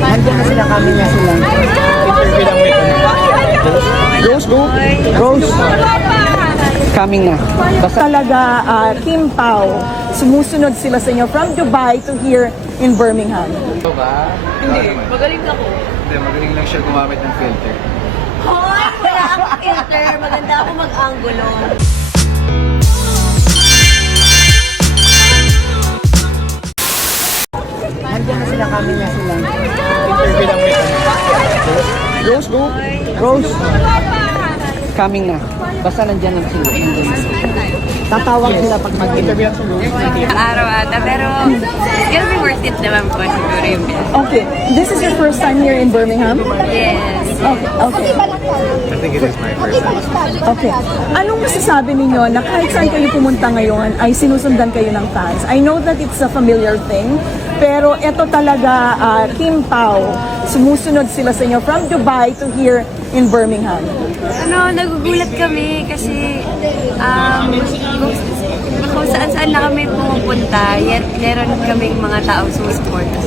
Nandiyan na sila, kami na sila. Interview lang with Rose, go. Rose. Coming na. Basta talaga, Kim Pao, sumusunod sila sa inyo from Dubai to here in Birmingham. Ito ba? Hindi, magaling ako. Hindi, magaling lang siya gumamit ng filter. Hoy, wala akong filter. Maganda ako mag-angulo. Nandiyan na sila, kami na sila. Interview lang with Rose, go. Rose. Coming na. Basta nandiyan na sila. Tatawag sila pag mag-interview ang Rose. Araw ata, pero it's gonna be worth it naman po siguro yung bill. Okay, this is your first time here in Birmingham? Yes. Okay, okay. I think it is my first time. Okay. Anong masasabi ninyo na kahit saan kayo pumunta ngayon ay sinusundan kayo ng fans? I know that it's a familiar thing, pero ito talaga, Kim Pao, sumusunod sila sa inyo from Dubai to here in Birmingham. Nagugulat kami kasi kung saan-saan na kami pumupunta, yet meron kaming mga taong sumusuporta.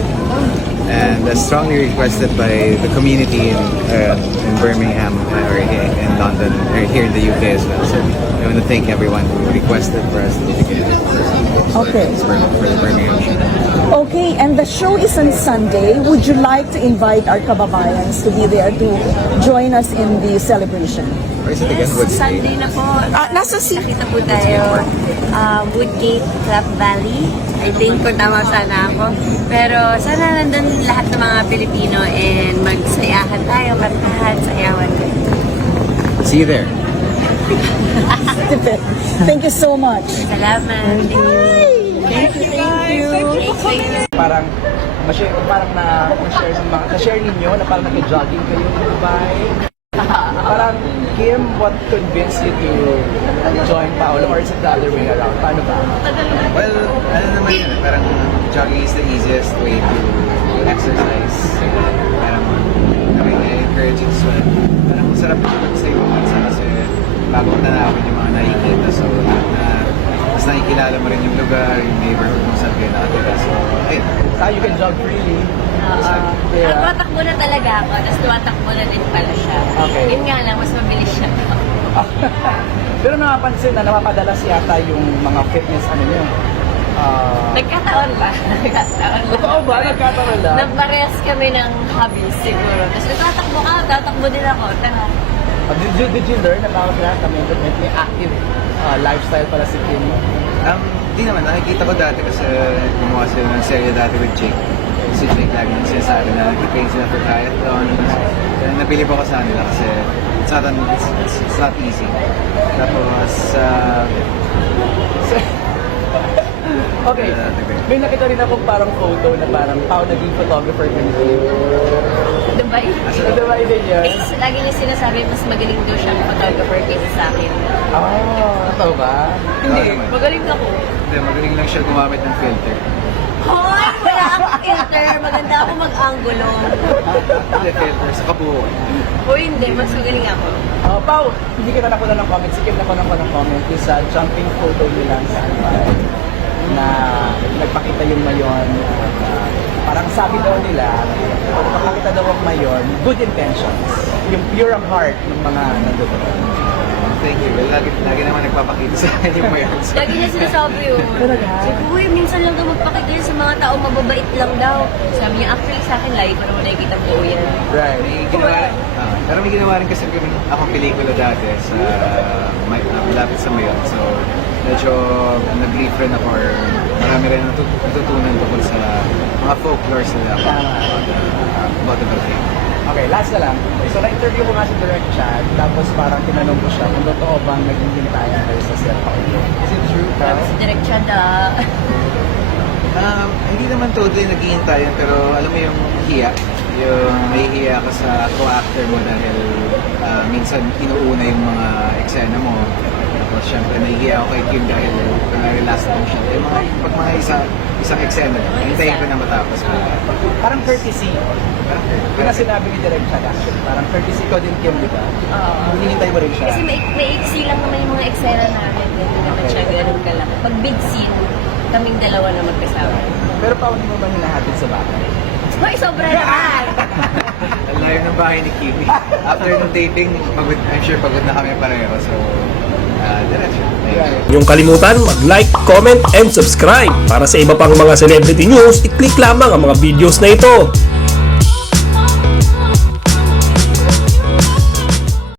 And strongly requested by the community in Birmingham or here in London or here in the UK as well. So I want to thank everyone who requested for us to be together Okay. for the Birmingham show. Okay, and the show is on Sunday. Would you like to invite our kababayans to be there to join us in the celebration? Or is it again Woodstock? Sunday na po. Nasa si... Nakita po tayo, Woodgate, Club Valley. I think kung tama sana ako. Pero sana nandun lahat ng mga Pilipino and magsayahan tayo, kantahan, sayawan tayo. See you there. Thank you so much. Salamat. Thank you. Parang na-share ninyo na parang nag-jogging kayo in Dubai. Parang, Kim, what convinced you to join Paolo or is it the other way around? Paano ba? Well, ano naman yun, parang jogging is the easiest way to exercise. Parang encourage it. So, parang masarap ito sa ibang bansa kasi bago mo nanawin yung mga nakikita. So, mas nakikilala mo rin yung lugar, yung neighborhood kung saan kayo nakatira. So, ayun. So you can jog freely. Yeah. Tumatakbo na talaga ako, tapos tumatakbo na din pala siya. Okay. Yun nga lang, mas mabilis siya. Pero napapansin na napapadalas yata yung mga fitness niyo. Nagkataon ba? Nagkataon ba? Totoo ba? Nagkataon lang? Nagparehas kami ng hobbies siguro. Tapos tatakbo ka, tatakbo din ako. Tanga. Did you learn about that? I mean, may active lifestyle pala si Kim. Di naman, nakikita ko dati kasi gumawa sila ng serye dati with Jake. Si Jake lagi nang sinasabi na nag-train sila for triathlon. Kaya nabilib ako sa nila kasi it's not easy. Tapos, Okay. May nakita rin ako parang photo na parang Pao naging photographer ka ni Kim. Dubai. Sa Dubai din yun? Kasi lagi niya sinasabi, mas magaling daw siyang photographer kaysa sa akin. Totoo ba? Hindi, naman. magaling ako. Hindi, magaling lang siya gumamit ng filter. Hoy, wala akong filter. Maganda ako mag-angulo. Hindi, filter sa kabuuan. Hoy, hindi. Mas magaling ako. Pao, hindi kita nakuha ng comment. Si Kim nakuha ng comment. Yung sa jumping photo nila sa na nagpakita yung mayon. Parang sabi daw nila, pag nagpakita daw ang mayon, good intentions. Yung pure ang heart ng mga nandun. Thank you. Well, lagi naman nagpapakita sa akin yung mayroon. Lagi niya sinasabi yun. Sabi ko, minsan lang daw magpakita yun sa mga tao, mababait lang daw. Sabi niya, actually sa akin, lagi ko naman nakikita po yan. Right. Pero may ginawa rin kasi akong pelikula dati sa malapit sa Mayon. So, medyo nag-leaf rin ako or marami rin natutunan tungkol sa mga folklores nila about the Barangay. Okay, last na lang. So, na-interview ko nga si Direct Chad, tapos parang tinanong ko siya kung totoo bang naging hintayan kayo sa Sir Paulo. Is it true, Pao? Direct siya na. Hindi naman totally naghihintayan pero alam mo yung hiya. Yung may hiya ka sa co-actor mo dahil minsan inuuna yung mga eksena mo. Tapos syempre nahihiya ako kay Kim dahil last time siya. Pag mga isang eksena, hintayin ko na matapos. Parang courtesy. Yun na sinabi ni Direct Chad actually. Parang courtesy ko din Kim, di ba? Hinihintay mo rin siya. Kasi may iksi lang naman yung mga eksena namin. Hindi naman siya ganun ka lang. Pag big scene, kaming dalawa na magkasama. Pero Pao, hindi mo ba hinahatid sa bagay? Hoy, sobra naman. Ang layo ng bahay ni Kimi. After nung dating, pagod, I'm sure pagod na kami pareho. So, diretso. Yung kalimutan, mag-like, comment, and subscribe. Para sa iba pang mga celebrity news, i-click lamang ang mga videos na ito.